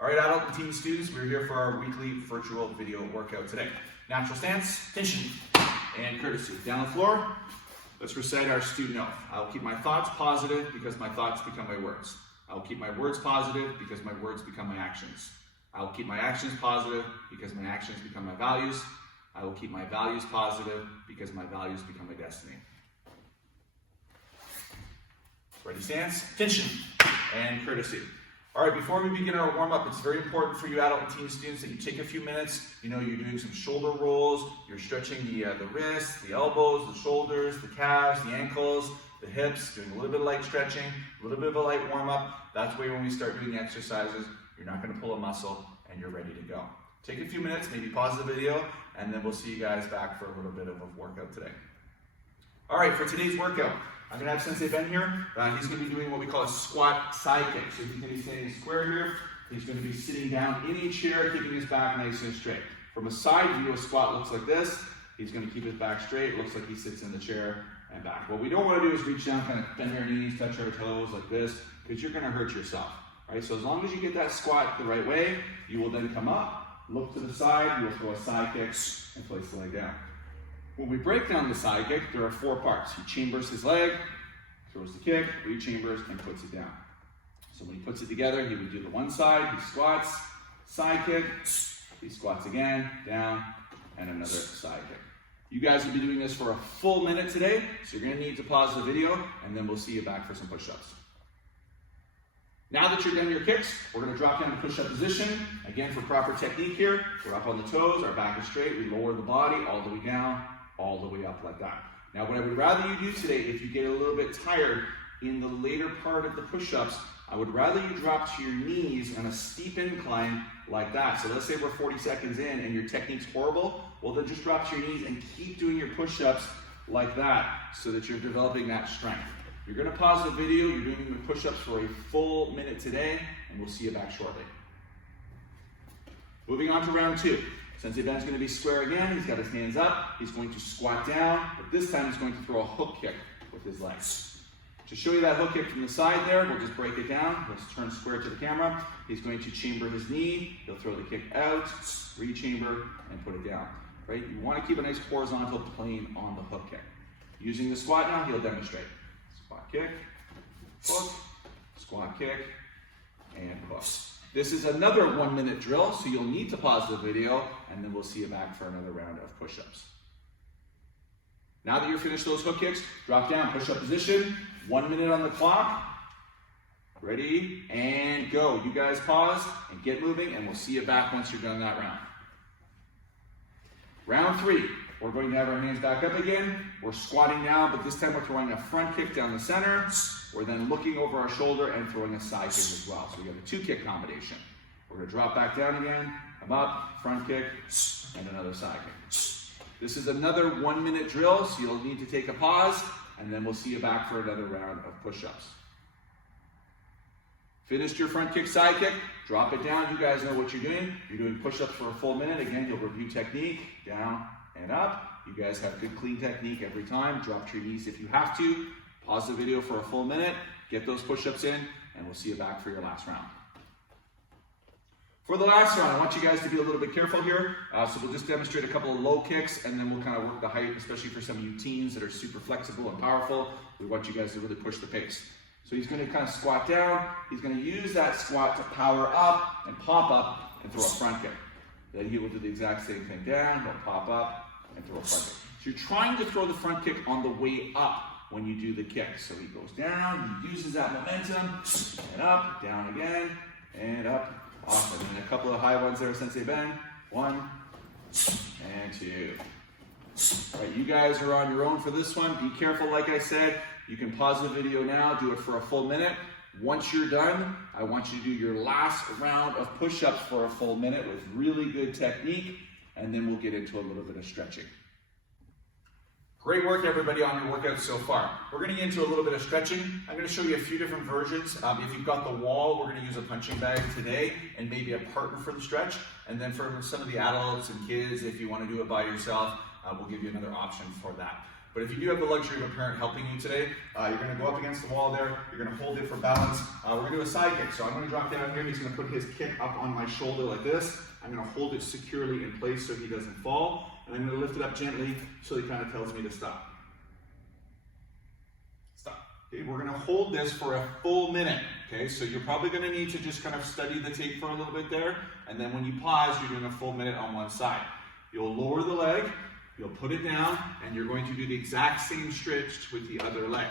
All right, adult and teen students, we're here for our weekly virtual video workout today. Natural stance, tension, and courtesy. Down on the floor, let's recite our student oath. I will keep my thoughts positive because my thoughts become my words. I will keep my words positive because my words become my actions. I will keep my actions positive because my actions become my values. I will keep my values positive because my values become my destiny. Ready, stance, tension, and courtesy. All right, before we begin our warm-up, it's very important for you adult and teen students that you take a few minutes. You know, you're doing some shoulder rolls, you're stretching the wrists, the elbows, the shoulders, the calves, the ankles, the hips, doing a little bit of light stretching, a little bit of a light warm-up. That's way when we start doing the exercises, you're not gonna pull a muscle and you're ready to go. Take a few minutes, maybe pause the video, and then we'll see you guys back for a little bit of a workout today. All right, for today's workout, I'm gonna have Sensei Ben here. He's gonna be doing what we call a squat side kick. So he's gonna be standing square here. He's gonna be sitting down in a chair, keeping his back nice and straight. From a side view, a squat looks like this. He's gonna keep his back straight. Looks like he sits in the chair and back. What we don't wanna do is reach down, kind of bend our knees, touch our toes like this, because you're gonna hurt yourself, right? So as long as you get that squat the right way, you will then come up, look to the side, you will throw a side kick, and place the leg down. When we break down the side kick, there are 4 parts. He chambers his leg, throws the kick, re-chambers, and puts it down. So when he puts it together, he would do the one side, he squats, side kick, he squats again, down, and another side kick. You guys will be doing this for a full minute today, so you're gonna need to pause the video, and then we'll see you back for some push-ups. Now that you're done your kicks, we're gonna drop down to push-up position. Again, for proper technique here, we're up on the toes, our back is straight, we lower the body all the way down, all the way up like that. Now, what I would rather you do today, if you get a little bit tired in the later part of the push-ups, I would rather you drop to your knees on a steep incline like that. So let's say we're 40 seconds in and your technique's horrible, well then just drop to your knees and keep doing your push-ups like that so that you're developing that strength. You're gonna pause the video, you're doing the push-ups for a full minute today, and we'll see you back shortly. Moving on to round 2. Sensei Ben's going to be square again. He's got his hands up. He's going to squat down, but this time he's going to throw a hook kick with his legs. To show you that hook kick from the side there, we'll just break it down. Let's turn square to the camera. He's going to chamber his knee. He'll throw the kick out, re-chamber, and put it down. Right? You want to keep a nice horizontal plane on the hook kick. Using the squat now, he'll demonstrate. Squat kick, hook, squat kick, and hook. This is another 1-minute drill, so you'll need to pause the video, and then we'll see you back for another round of push-ups. Now that you're finished those hook kicks, drop down, push-up position, 1 minute on the clock. Ready, and go. You guys pause and get moving, and we'll see you back once you're done that round. Round 3, we're going to have our hands back up again. We're squatting now, but this time we're throwing a front kick down the center. We're then looking over our shoulder and throwing a side kick as well. So we have a 2-kick combination. We're gonna drop back down again, come up, front kick, and another side kick. This is another 1-minute drill, so you'll need to take a pause, and then we'll see you back for another round of push-ups. Finished your front kick, side kick, drop it down. You guys know what you're doing. You're doing push-ups for a full minute. Again, you'll review technique, down and up. You guys have good clean technique every time. Drop to your knees if you have to. Pause the video for a full minute, get those push-ups in, and we'll see you back for your last round. For the last round, I want you guys to be a little bit careful here. So we'll just demonstrate a couple of low kicks, and then we'll kind of work the height, especially for some of you teens that are super flexible and powerful. We want you guys to really push the pace. So he's going to kind of squat down. He's going to use that squat to power up and pop up and throw a front kick. Then he will do the exact same thing down. He'll pop up and throw a front kick. So you're trying to throw the front kick on the way up when you do the kick. So he goes down, he uses that momentum, and up, down again, and up. Awesome. And a couple of high ones there, Sensei Ben. 1 and 2. All right, you guys are on your own for this one. Be careful, like I said. You can pause the video now, do it for a full minute. Once you're done, I want you to do your last round of push-ups for a full minute with really good technique, and then we'll get into a little bit of stretching. Great work, everybody, on your workout so far. We're going to get into a little bit of stretching. I'm going to show you a few different versions. If you've got the wall, we're going to use a punching bag today and maybe a partner for the stretch. And then for some of the adults and kids, if you want to do it by yourself, we'll give you another option for that. But if you do have the luxury of a parent helping you today, you're going to go up against the wall there, you're going to hold it for balance. We're going to do a side kick. So I'm going to drop down here, he's going to put his kick up on my shoulder like this. I'm going to hold it securely in place so he doesn't fall. And I'm going to lift it up gently so he kind of tells me to stop. Stop. Okay, we're going to hold this for a full minute. Okay, so you're probably going to need to just kind of study the tape for a little bit there. And then when you pause, you're doing a full minute on one side. You'll lower the leg, you'll put it down, and you're going to do the exact same stretch with the other leg.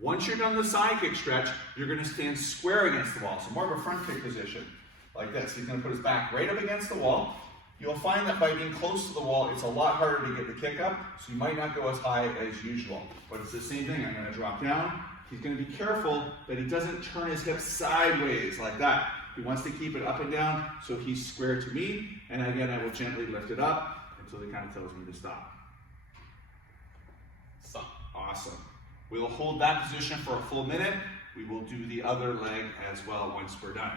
Once you're done the side kick stretch, you're going to stand square against the wall. So more of a front kick position, like this. He's going to put his back right up against the wall. You'll find that by being close to the wall, it's a lot harder to get the kick up, so you might not go as high as usual. But it's the same thing. I'm going to drop down. He's going to be careful that he doesn't turn his hips sideways like that. He wants to keep it up and down so he's square to me. And again, I will gently lift it up until he kind of tells me to stop. Stop. Awesome. We'll hold that position for a full minute. We will do the other leg as well once we're done.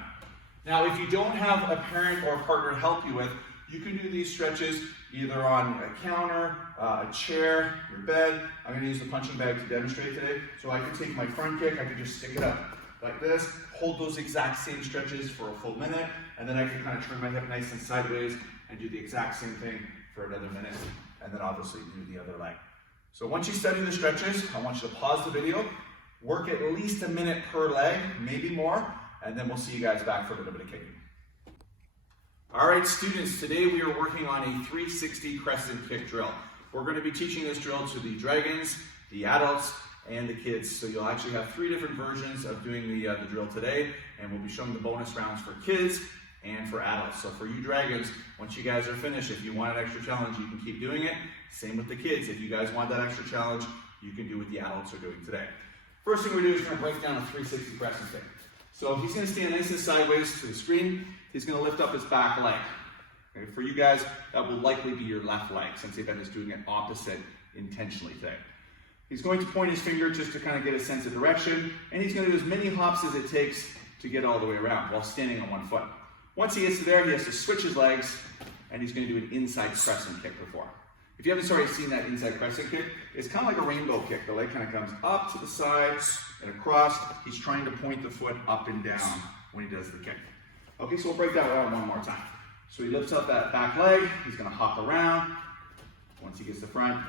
Now, if you don't have a parent or a partner to help you with, you can do these stretches either on a counter, a chair, your bed. I'm going to use the punching bag to demonstrate today. So I can take my front kick, I can just stick it up like this, hold those exact same stretches for a full minute, and then I can kind of turn my hip nice and sideways and do the exact same thing for another minute, and then obviously do the other leg. So once you study the stretches, I want you to pause the video, work at least a minute per leg, maybe more, and then we'll see you guys back for a little bit of kicking. All right, students, today we are working on a 360 crescent kick drill. We're going to be teaching this drill to the dragons, the adults, and the kids. So you'll actually have 3 different versions of doing the drill today, and we'll be showing the bonus rounds for kids and for adults. So for you dragons, once you guys are finished, if you want an extra challenge, you can keep doing it. Same with the kids. If you guys want that extra challenge, you can do what the adults are doing today. First thing we do is we're going to break down a 360 crescent kick. So he's going to stand nice and sideways to the screen. He's going to lift up his back leg. Okay, for you guys, that will likely be your left leg, since Ben is doing it opposite intentionally today. He's going to point his finger just to kind of get a sense of direction, and he's going to do as many hops as it takes to get all the way around while standing on one foot. Once he gets to there, he has to switch his legs, and he's going to do an inside crescent kick before. If you haven't already seen that inside crescent kick, it's kind of like a rainbow kick. The leg kind of comes up to the side and across. He's trying to point the foot up and down when he does the kick. Okay, so we'll break that around one more time. So he lifts up that back leg, he's going to hop around. Once he gets to the front,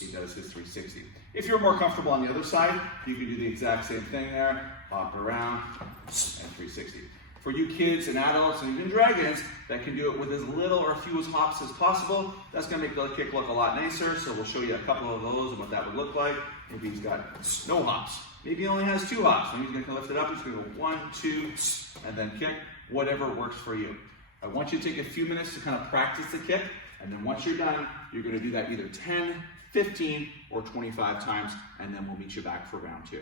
he does his 360. If you're more comfortable on the other side, you can do the exact same thing there, hop around, and 360. For you kids and adults and even dragons that can do it with as little or few as hops as possible, that's going to make the kick look a lot nicer. So we'll show you a couple of those and what that would look like. Maybe he's got no hops. Maybe he only has 2 hops. Maybe he's going to lift it up. He's going to go 1, 2, and then kick. Whatever works for you. I want you to take a few minutes to kind of practice the kick, and then once you're done, you're going to do that either 10, 15, or 25 times, and then we'll meet you back for round 2.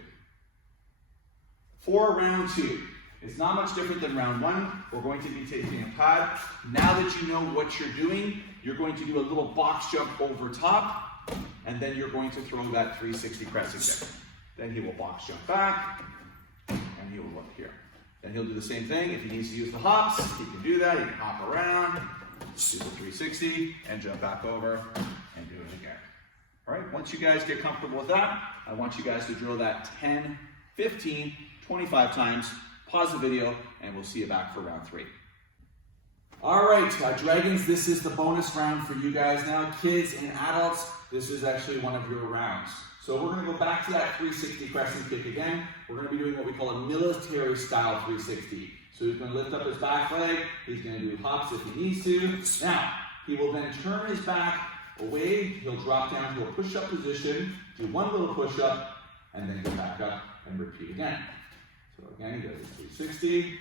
For round 2, it's not much different than round 1. We're going to be taking a pad. Now that you know what you're doing, you're going to do a little box jump over top, and then you're going to throw that 360 crescent kick. Then he will box jump back, and he will look here. Then he'll do the same thing. If he needs to use the hops, he can do that. He can hop around, do the 360, and jump back over, and do it again. All right, once you guys get comfortable with that, I want you guys to drill that 10, 15, 25 times. Pause the video, and we'll see you back for round 3. All right, dragons, this is the bonus round for you guys now. Kids and adults, this is actually one of your rounds. So we're going to go back to that 360 crescent kick again. We're going to be doing what we call a military style 360. So he's going to lift up his back leg. He's going to do hops if he needs to. Now, he will then turn his back away. He'll drop down to a push-up position, do one little push-up, and then go back up and repeat again. So again, he does his 360,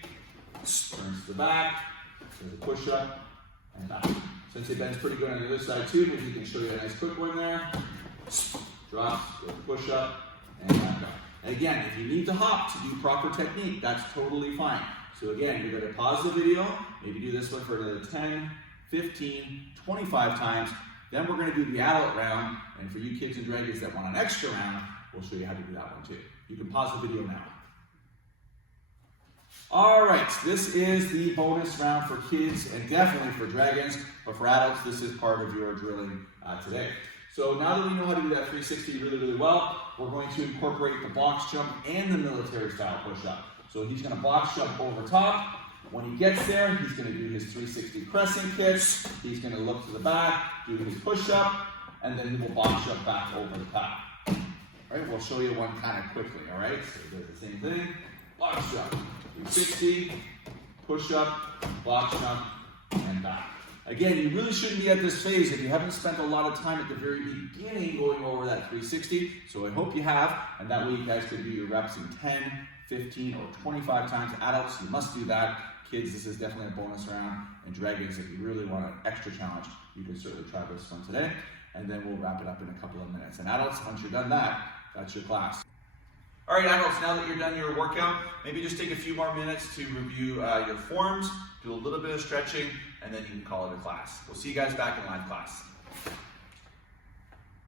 turns to the back, does a push-up, and back. Since Ben's pretty good on the other side too, maybe he can show you a nice quick one there. Drops, push up, and back up. And again, if you need to hop to do proper technique, that's totally fine. So again, you're going to pause the video, maybe do this one for another 10, 15, 25 times. Then we're going to do the adult round, and for you kids and dragons that want an extra round, we'll show you how to do that one too. You can pause the video now. All right, this is the bonus round for kids and definitely for dragons, but for adults, this is part of your drilling today. So now that we know how to do that 360 really, really well, we're going to incorporate the box jump and the military style push-up. So he's going to box jump over top. When he gets there, he's going to do his 360 crescent kicks. He's going to look to the back, do his push-up, and then he will box jump back over the top. All right, we'll show you one kind of quickly, all right? So he does the same thing, box jump, 360, push-up, box jump, and back. Again, you really shouldn't be at this phase if you haven't spent a lot of time at the very beginning going over that 360. So I hope you have, and that way you guys can do your reps in 10, 15, or 25 times. Adults, you must do that. Kids, this is definitely a bonus round. And dragons, if you really want an extra challenge, you can certainly try this one today. And then we'll wrap it up in a couple of minutes. And adults, once you're done that, that's your class. All right, adults, now that you're done your workout, maybe just take a few more minutes to review your forms, do a little bit of stretching, and then you can call it a class. We'll see you guys back in live class.